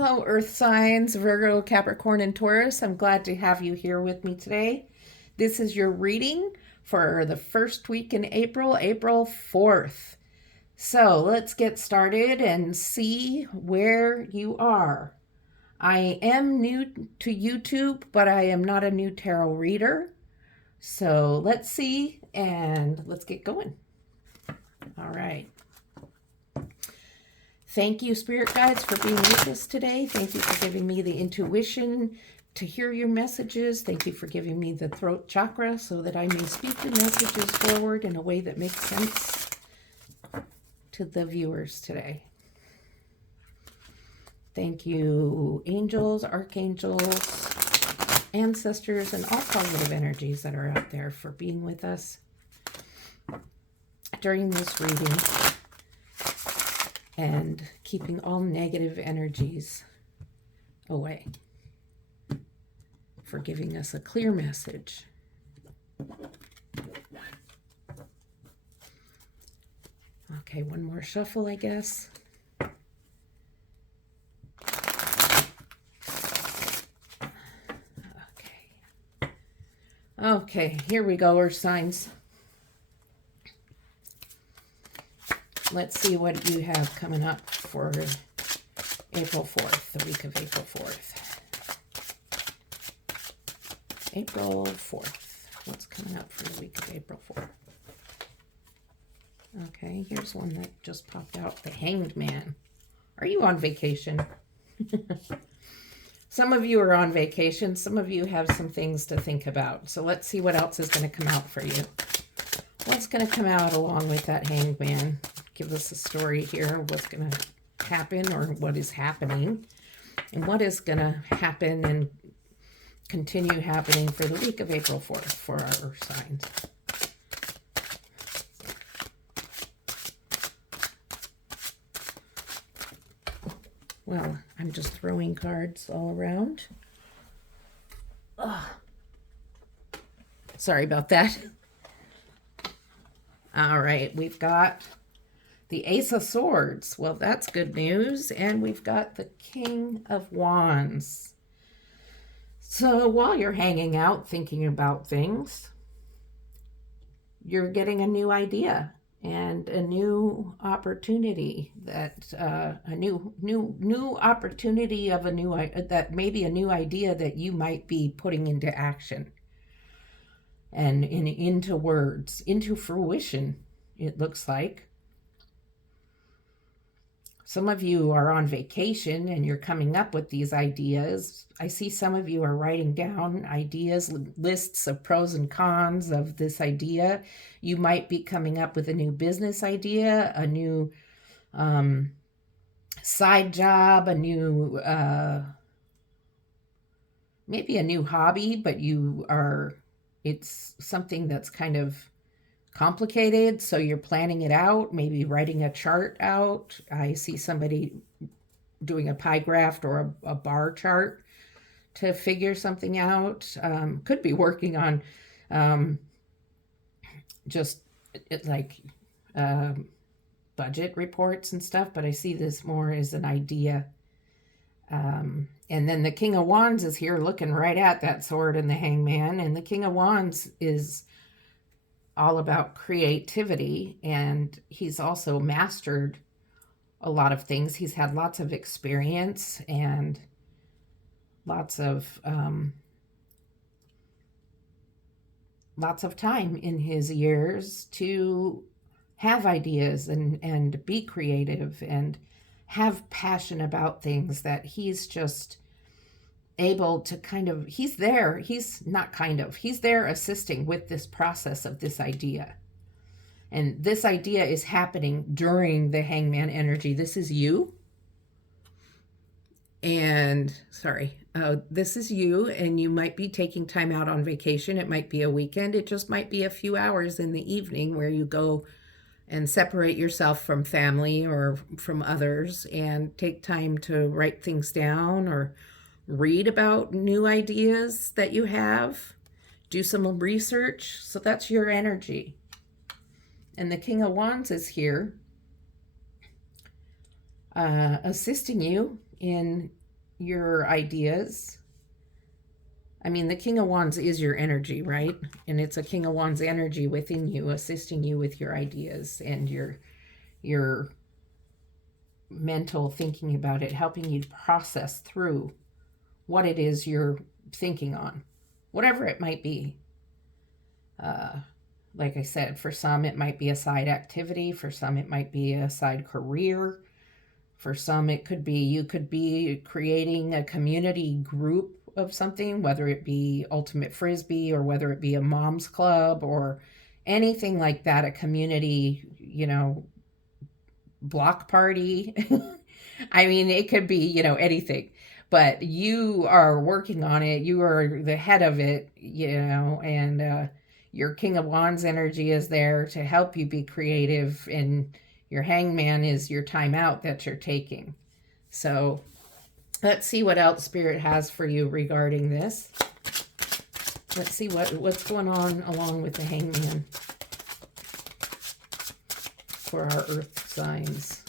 Hello, Earth signs, Virgo, Capricorn, and Taurus. I'm glad to have you here with me today. This is your reading for the first week in April, April 4th. So let's get started and see where you are. I am new to YouTube, but I am not a new tarot reader. So let's see and let's get going. All right. Thank you, Spirit Guides, for being with us today. Thank you for giving me the intuition to hear your messages. Thank you for giving me the throat chakra so that I may speak your messages forward in a way that makes sense to the viewers today. Thank you, angels, archangels, ancestors, and all positive energies that are out there for being with us during this reading and keeping all negative energies away, for giving us a clear message. Okay, one more shuffle, I guess. Okay, here we go, Earth signs. Let's see what you have coming up for April 4th, the week of April 4th. April 4th. What's coming up for the week of April 4th? Okay, here's one that just popped out. The Hanged Man. Are you on vacation? Some of you are on vacation. Some of you have some things to think about. So let's see what else is going to come out for you. What's going to come out along with that Hanged Man? Give us a story here, what's going to happen or what is happening, and what is going to happen and continue happening for the week of April 4th for our Earth signs. Well, I'm just throwing cards all around. Ugh. Sorry about that. All right, we've got the Ace of Swords. Well, that's good news. And we've got the King of Wands. So while you're hanging out thinking about things, you're getting a new idea and a new opportunity that a new opportunity of that maybe a new idea that you might be putting into action and into words, into fruition, it looks like. Some of you are on vacation and you're coming up with these ideas. I see some of you are writing down ideas, lists of pros and cons of this idea. You might be coming up with a new business idea, a new side job, a new, maybe a new hobby, but it's something that's kind of complicated, so you're planning it out, maybe writing a chart out. I see somebody doing a pie graph or a bar chart to figure something out. Could be working on just like budget reports and stuff, but I see this more as an idea. And then the King of Wands is here looking right at that sword and the Hangman, and the King of Wands is all about creativity, and he's also mastered a lot of things. He's had lots of experience and lots of time in his years to have ideas and be creative and have passion about things that he's just able to he's there assisting with this process of this idea. And this idea is happening during the Hangman energy. This is you. And this is you, and you might be taking time out on vacation. It might be a weekend. It just might be a few hours in the evening where you go and separate yourself from family or from others and take time to write things down or read about new ideas that you have, do some research. So that's your energy. And the King of Wands is here assisting you in your ideas. I mean, the King of Wands is your energy, right? And it's a King of Wands energy within you, assisting you with your ideas and your mental thinking about it, helping you process through what it is you're thinking on, whatever it might be. Like I said, for some it might be a side activity, for some it might be a side career, for some it could be you could be creating a community group of something, whether it be ultimate frisbee or whether it be a mom's club or anything like that, a community, block party. I mean, it could be, anything, but you are working on it. You are the head of it, and your King of Wands energy is there to help you be creative, and your Hangman is your timeout that you're taking. So let's see what else Spirit has for you regarding this. Let's see what's going on along with the Hangman for our earth signs.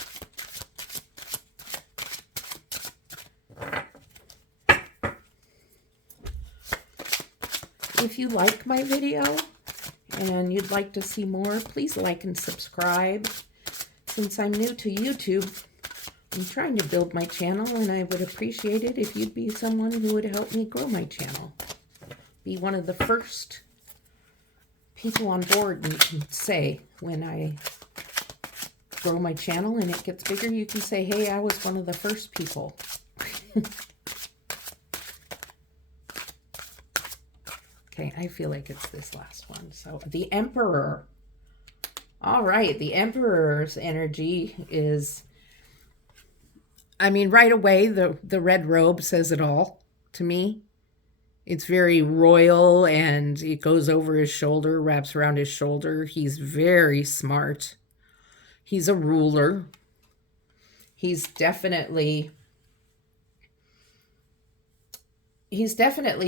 If you like my video and you'd like to see more, please like and subscribe. Since I'm new to YouTube, I'm trying to build my channel, and I would appreciate it if you'd be someone who would help me grow my channel. Be one of the first people on board, you can say, when I grow my channel and it gets bigger, you can say, hey, I was one of the first people. Okay, I feel like it's this last one. So the Emperor. All right, the Emperor's energy is, I mean, right away, the red robe says it all to me. It's very royal, and it goes over his shoulder, wraps around his shoulder. He's very smart. He's a ruler. He's definitely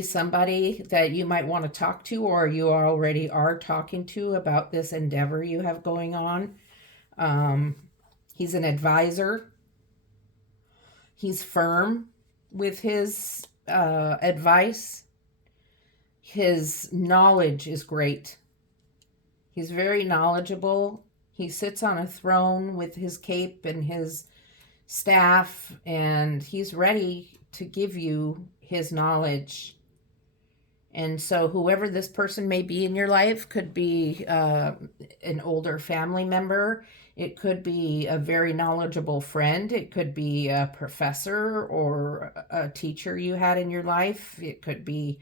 somebody that you might want to talk to, or you already are talking to about this endeavor you have going on. He's an advisor. He's firm with his advice. His knowledge is great. He's very knowledgeable. He sits on a throne with his cape and his staff, and he's ready to give you his knowledge. And so whoever this person may be in your life could be an older family member. It could be a very knowledgeable friend. It could be a professor or a teacher you had in your life. It could be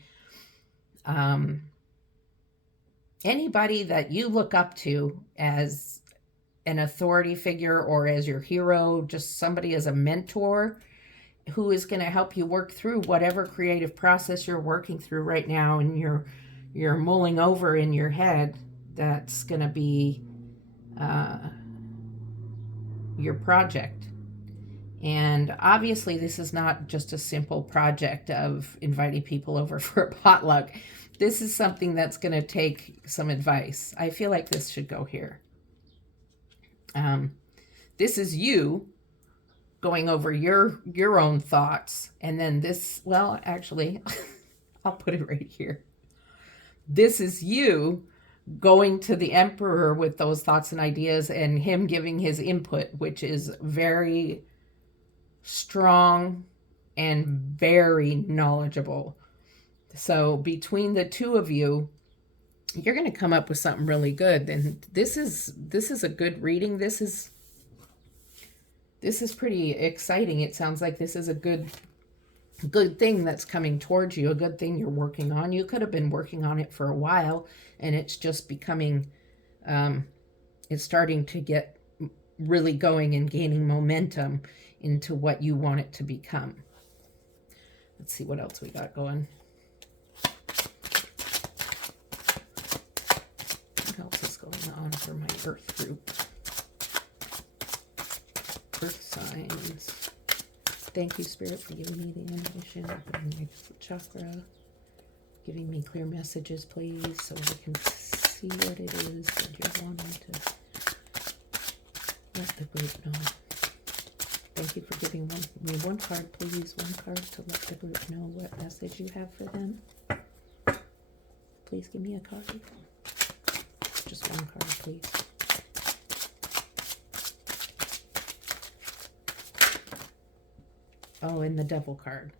anybody that you look up to as an authority figure or as your hero, just somebody as a mentor who is going to help you work through whatever creative process you're working through right now, and you're mulling over in your head. That's going to be your project. And obviously this is not just a simple project of inviting people over for a potluck. This is something that's going to take some advice. I feel like this should go here. This is you going over your own thoughts, and then this, well, actually, I'll put it right here. This is you going to the Emperor with those thoughts and ideas, and him giving his input, which is very strong and very knowledgeable. So between the two of you, you're going to come up with something really good. And this is a good reading. This is pretty exciting. It sounds like this is a good thing that's coming towards you, a good thing you're working on. You could have been working on it for a while, and it's just becoming, it's starting to get really going and gaining momentum into what you want it to become. Let's see what else we got going. What else is going on for my Earth group? Earth signs. Thank you, Spirit, for giving me the intuition, opening my chakra, giving me clear messages, please, so I can see what it is that you're wanting to let the group know. Thank you for giving me one card, please. One card to let the group know what message you have for them. Please give me a card. Just one card, please. Oh, and the Devil card.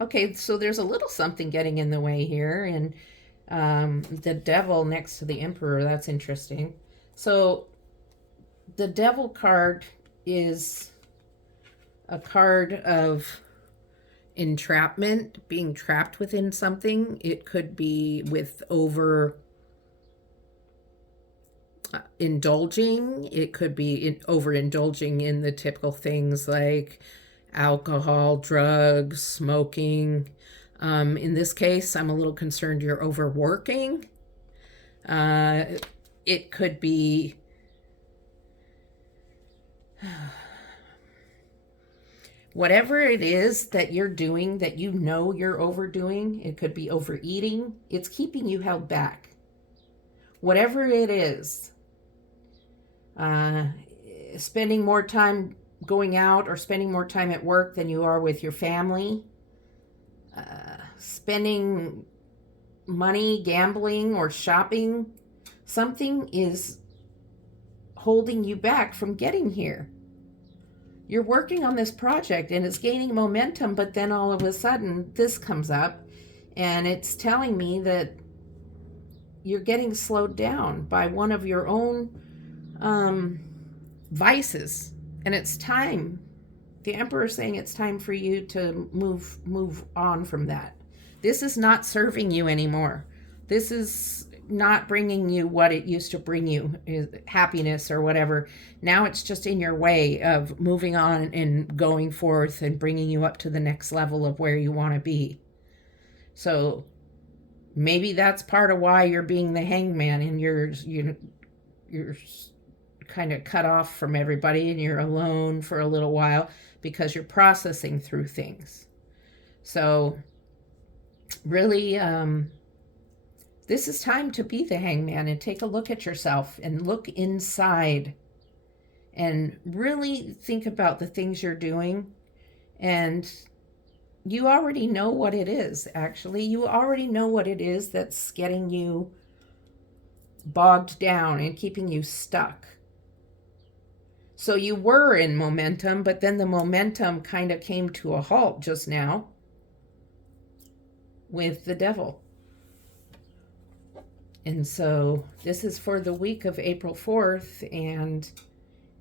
Okay, so there's a little something getting in the way here, and the Devil next to the Emperor, that's interesting. So the Devil card is a card of entrapment, being trapped within something. It could be with indulging. It could be overindulging in the typical things like alcohol, drugs, smoking. In this case, I'm a little concerned you're overworking. It could be whatever it is that you're doing that you know you're overdoing. It could be overeating. It's keeping you held back. Whatever it is, spending more time going out or spending more time at work than you are with your family, spending money gambling or shopping, something is holding you back from getting here. You're working on this project and it's gaining momentum, but then all of a sudden this comes up and it's telling me that you're getting slowed down by one of your own vices. And it's time. The Emperor is saying it's time for you to move on from that. This is not serving you anymore. This is not bringing you what it used to bring you, happiness or whatever. Now it's just in your way of moving on and going forth and bringing you up to the next level of where you want to be. So maybe that's part of why you're being the hangman and you're kind of cut off from everybody and you're alone for a little while because you're processing through things. So really, this is time to be the hangman and take a look at yourself and look inside and really think about the things you're doing. And you already know what it is, actually. You already know what it is that's getting you bogged down and keeping you stuck. So you were in momentum, but then the momentum kind of came to a halt just now with the Devil. And so this is for the week of April 4th, and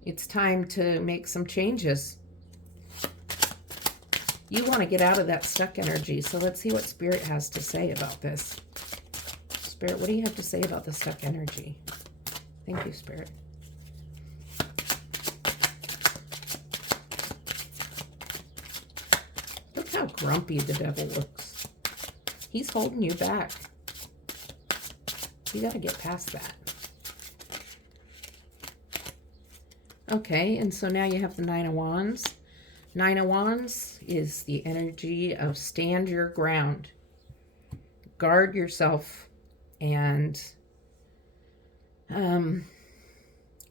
it's time to make some changes. You want to get out of that stuck energy, so let's see what Spirit has to say about this. Spirit, what do you have to say about the stuck energy? Thank you, Spirit. Look how grumpy the Devil looks. He's holding you back. You got to get past that. Okay, and so now you have the Nine of Wands. Nine of Wands is the energy of stand your ground. Guard yourself and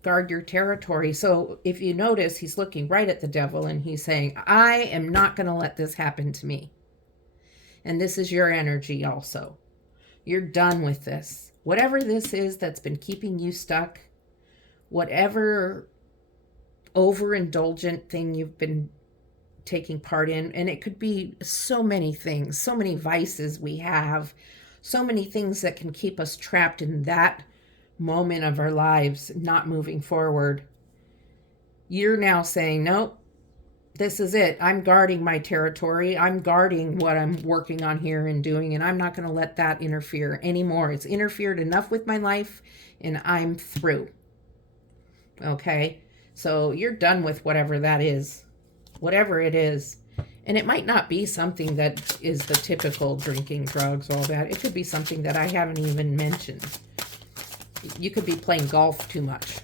guard your territory. So if you notice, he's looking right at the Devil and he's saying, I am not going to let this happen to me. And this is your energy also. You're done with this. Whatever this is that's been keeping you stuck, whatever overindulgent thing you've been taking part in, and it could be so many things, so many vices we have, so many things that can keep us trapped in that moment of our lives, not moving forward. You're now saying, nope, this is it. I'm guarding my territory. I'm guarding what I'm working on here and doing, and I'm not going to let that interfere anymore. It's interfered enough with my life, and I'm through. Okay? So you're done with whatever that is, whatever it is. And it might not be something that is the typical drinking, drugs, all that. It could be something that I haven't even mentioned. You could be playing golf too much.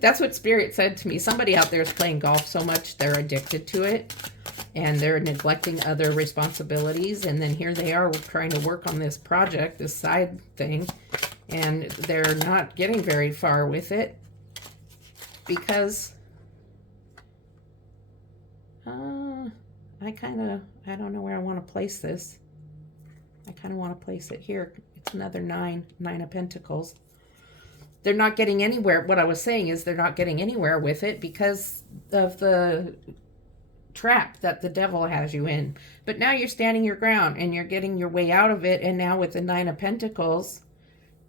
That's what Spirit said to me. Somebody out there is playing golf so much they're addicted to it and they're neglecting other responsibilities. And then here they are trying to work on this project, this side thing, and they're not getting very far with it because I don't know where I want to place this. I kind of want to place it here. It's another nine of pentacles. They're not getting anywhere. What I was saying is they're not getting anywhere with it because of the trap that the devil has you in. But now you're standing your ground and you're getting your way out of it. And now with the 9 of Pentacles,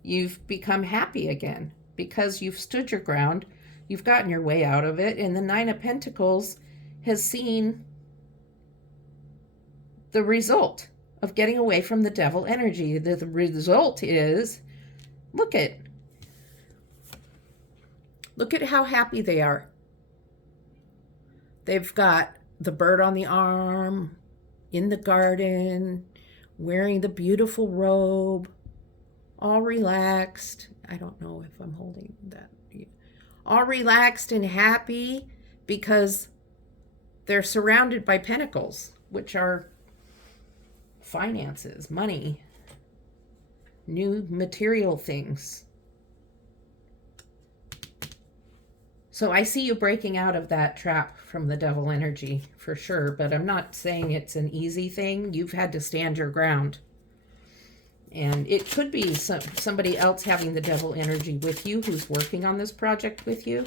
you've become happy again because you've stood your ground. You've gotten your way out of it. And the 9 of Pentacles has seen the result of getting away from the devil energy. The result is, look at how happy they are. They've got the bird on the arm, in the garden, wearing the beautiful robe, all relaxed. I don't know if I'm holding that. All relaxed and happy because they're surrounded by pentacles, which are finances, money, new material things. So I see you breaking out of that trap from the devil energy for sure, but I'm not saying it's an easy thing. You've had to stand your ground. And it could be somebody else having the devil energy with you who's working on this project with you.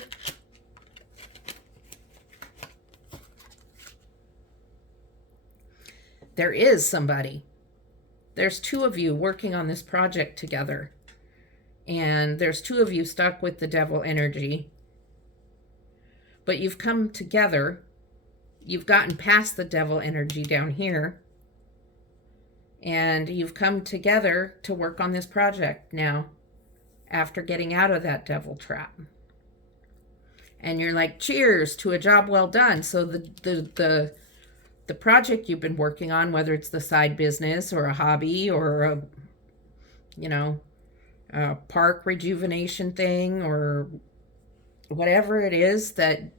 There is somebody. There's 2 of you working on this project together. And there's 2 of you stuck with the devil energy. But you've come together. You've gotten past the devil energy down here. And you've come together to work on this project now after getting out of that devil trap. And you're like, cheers to a job well done. So the project you've been working on, whether it's the side business or a hobby or a park rejuvenation thing or whatever it is that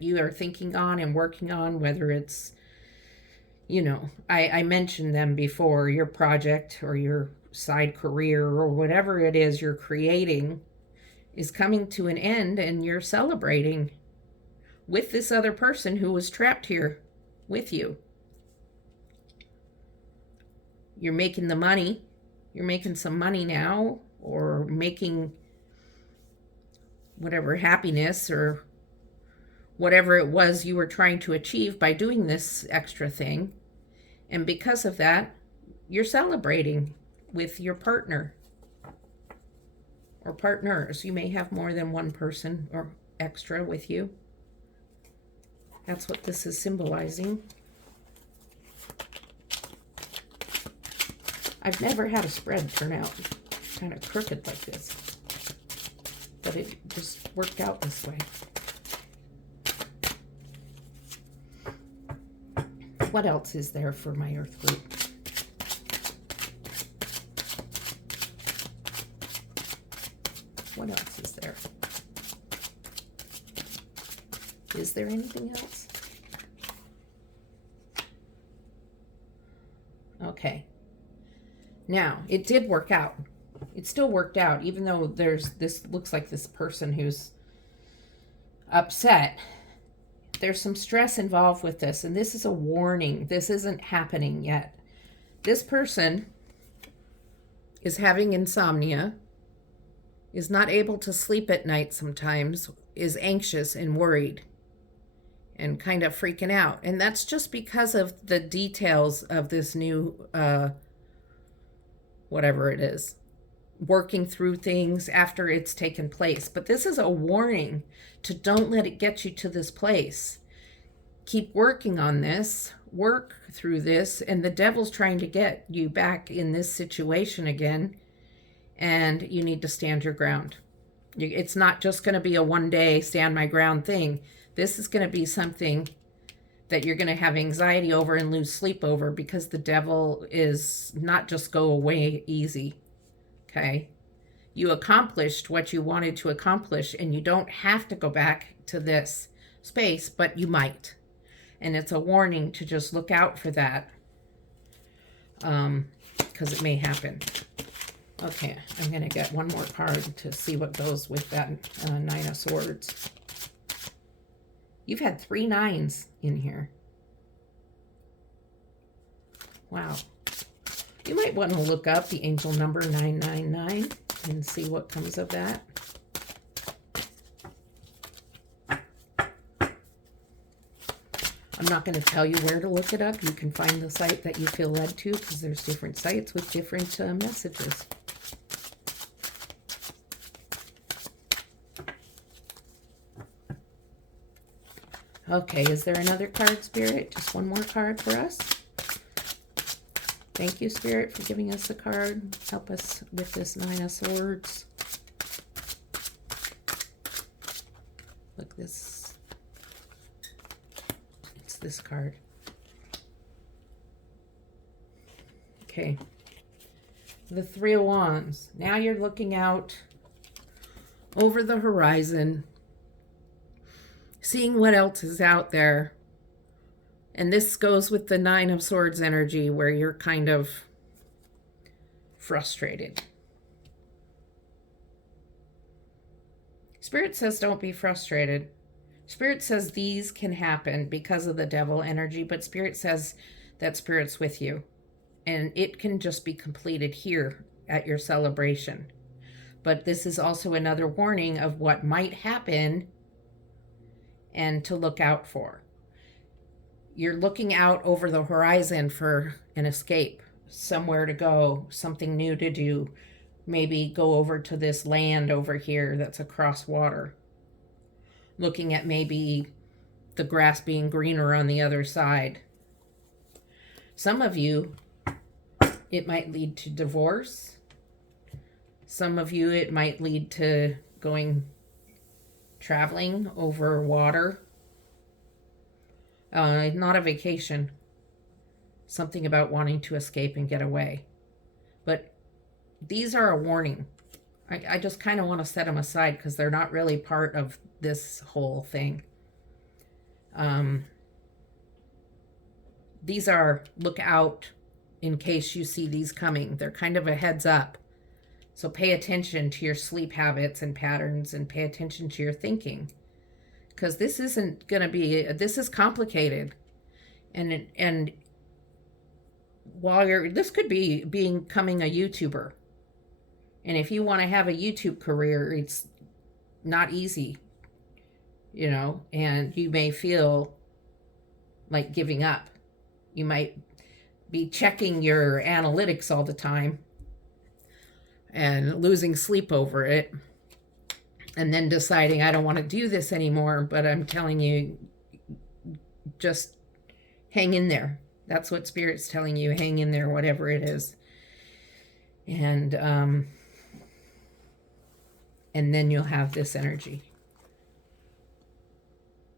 you are thinking on and working on, whether it's, I mentioned them before, your project or your side career or whatever it is you're creating is coming to an end, and you're celebrating with this other person who was trapped here with you. You're making the money. You're making some money now, or making whatever happiness or whatever it was you were trying to achieve by doing this extra thing. And because of that, you're celebrating with your partner or partners. You may have more than one person or extra with you. That's what this is symbolizing. I've never had a spread turn out kind of crooked like this, but it just worked out this way. What else is there for my Earth group? What else is there? Is there anything else? Okay. Now, it did work out. It still worked out, even though looks like this person who's upset. There's some stress involved with this, and this is a warning. This isn't happening yet. This person is having insomnia, is not able to sleep at night sometimes, is anxious and worried and kind of freaking out. And that's just because of the details of this new, whatever it is, working through things after it's taken place. But this is a warning to don't let it get you to this place. Keep working on this, work through this, and the devil's trying to get you back in this situation again, and you need to stand your ground. It's not just going to be a one-day stand my ground thing. This is going to be something that you're going to have anxiety over and lose sleep over, because the devil is not just go away easy. Okay? You accomplished what you wanted to accomplish, and you don't have to go back to this space, but you might. And it's a warning to just look out for that, because it may happen. Okay, I'm going to get one more card to see what goes with that 9 of Swords. You've had 3 9s in here. Wow. You might want to look up the angel number 999 and see what comes of that. I'm not going to tell you where to look it up. You can find the site that you feel led to, because there's different sites with different messages. Okay, is there another card, Spirit? Just one more card for us? Thank you, Spirit, for giving us a card. Help us with this 9 of Swords. Look, it's this card. Okay. The 3 of Wands. Now you're looking out over the horizon, seeing what else is out there. And this goes with the 9 of Swords energy, where you're kind of frustrated. Spirit says don't be frustrated. Spirit says these can happen because of the devil energy, but Spirit says that Spirit's with you. And it can just be completed here at your celebration. But this is also another warning of what might happen and to look out for. You're looking out over the horizon for an escape, somewhere to go, something new to do. Maybe go over to this land over here that's across water. Looking at maybe the grass being greener on the other side. Some of you, it might lead to divorce. Some of you, it might lead to going traveling over water. Not a vacation. Something about wanting to escape and get away. But these are a warning. I just kind of want to set them aside because they're not really part of this whole thing. These are look out in case you see these coming. They're kind of a heads up. So pay attention to your sleep habits and patterns, and pay attention to your thinking. Because this isn't going to be, this is complicated. And while this could be becoming a YouTuber. And if you want to have a YouTube career, it's not easy, you know, and you may feel like giving up. You might be checking your analytics all the time and losing sleep over it, and then deciding I don't want to do this anymore. But I'm telling you, just hang in there. That's what Spirit's telling you. Hang in there, whatever it is. And then you'll have this energy.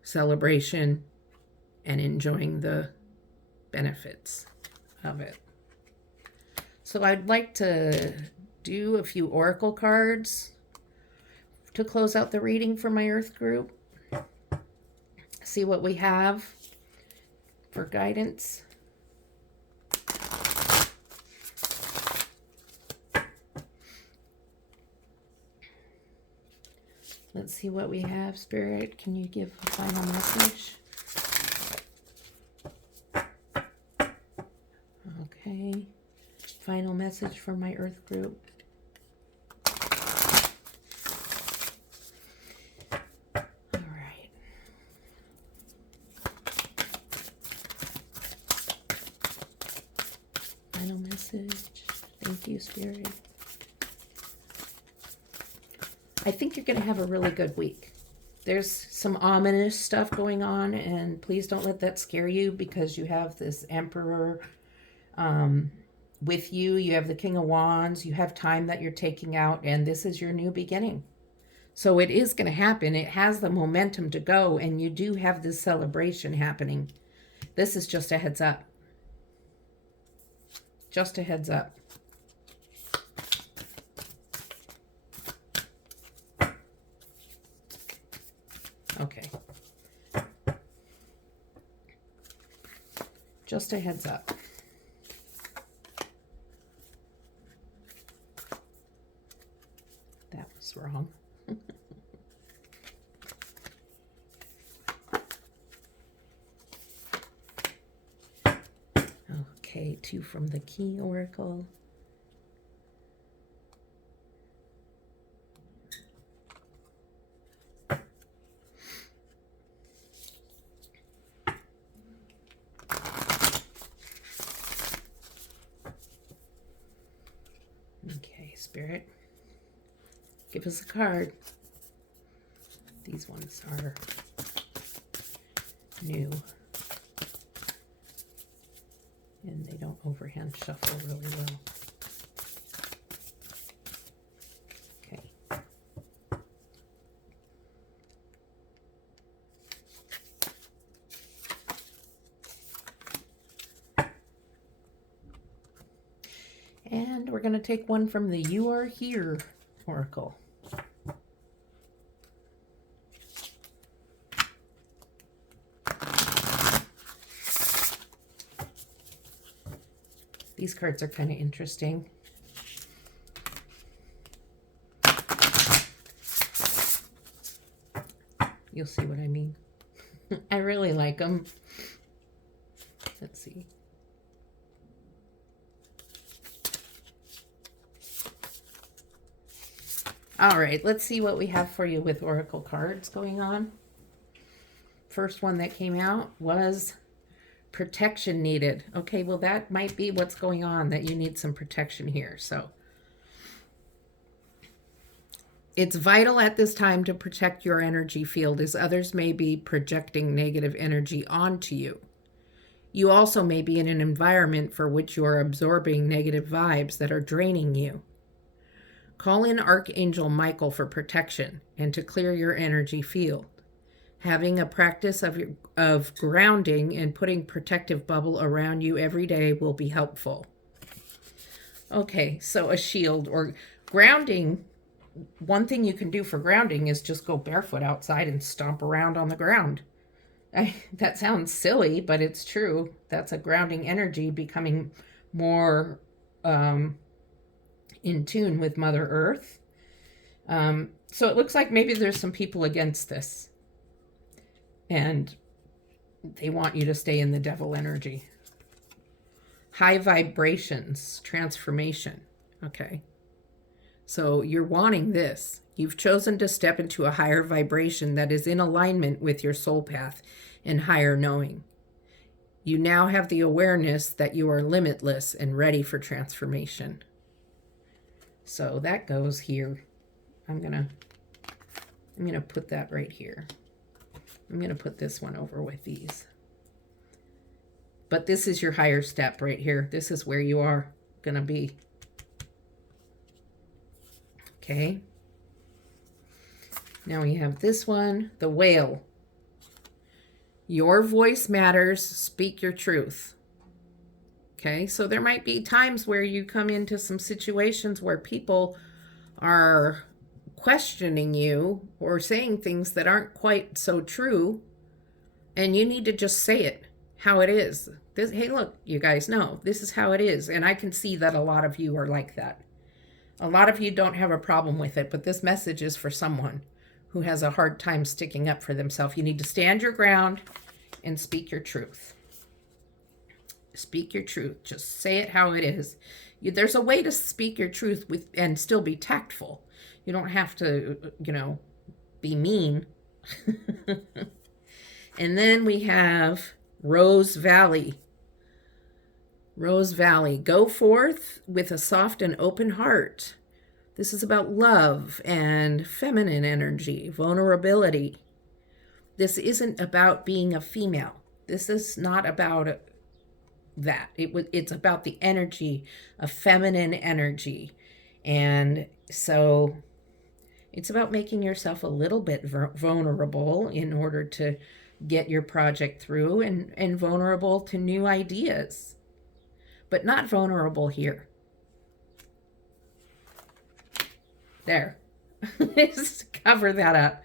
Celebration and enjoying the benefits of it. So I'd like to do a few oracle cards to close out the reading for my Earth group. See what we have for guidance. Let's see what we have, Spirit. Can you give a final message? Okay. Final message from my Earth group. All right. Final message. Thank you, Spirit. I think you're going to have a really good week. There's some ominous stuff going on, and please don't let that scare you, because you have this Emperor with you. You have the King of Wands. You have time that you're taking out, and this is your new beginning. So it is going to happen. It has the momentum to go, and you do have this celebration happening. This is just a heads up. Just a heads up. Okay. Just a heads up. That was wrong. Okay, 2 from the Key Oracle. Okay, Spirit, give us a card. These ones are new. And they don't overhand shuffle really well. Okay. And we're going to take one from the You Are Here Oracle. These cards are kind of interesting. You'll see what I mean. I really like them. Let's see. All right, let's see what we have for you with Oracle cards going on. First one that came out was protection needed. Okay, well, that might be what's going on, that you need some protection here. So it's vital at this time to protect your energy field, as others may be projecting negative energy onto you. You also may be in an environment for which you are absorbing negative vibes that are draining you. Call in Archangel Michael for protection and to clear your energy field. Having a practice of grounding and putting protective bubble around you every day will be helpful. Okay, so a shield or grounding. One thing you can do for grounding is just go barefoot outside and stomp around on the ground. That sounds silly, but it's true. That's a grounding energy, becoming more in tune with Mother Earth. So it looks like maybe there's some people against this. And they want you to stay in the devil energy. High vibrations, transformation. Okay. So you're wanting this. You've chosen to step into a higher vibration that is in alignment with your soul path and higher knowing. You now have the awareness that you are limitless and ready for transformation. So that goes here. I'm gonna put that right here. I'm going to put this one over with these. But this is your higher step right here. This is where you are going to be. Okay. Now we have this one, the Whale. Your voice matters. Speak your truth. Okay. So there might be times where you come into some situations where people are questioning you or saying things that aren't quite so true, and you need to just say it how it is. Hey, look, you guys know this is how it is. And I can see that a lot of you are like that. A lot of you don't have a problem with it, but this message is for someone who has a hard time sticking up for themselves. You need to stand your ground and speak your truth. Speak your truth. Just say it how it is. There's a way to speak your truth and still be tactful. You don't have to, be mean. And then we have Rose Valley. Rose Valley. Go forth with a soft and open heart. This is about love and feminine energy, vulnerability. This isn't about being a female. This is not about that. It's about the energy of feminine energy. And so it's about making yourself a little bit vulnerable in order to get your project through, and vulnerable to new ideas, but not vulnerable here. There. Just cover that up.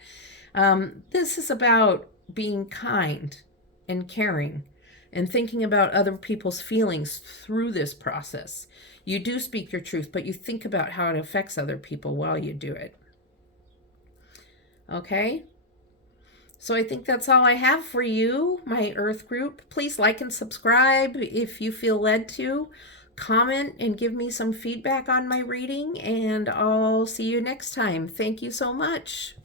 This is about being kind and caring and thinking about other people's feelings through this process. You do speak your truth, but you think about how it affects other people while you do it. Okay? So I think that's all I have for you, my Earth group. Please like and subscribe if you feel led to. Comment and give me some feedback on my reading, and I'll see you next time. Thank you so much.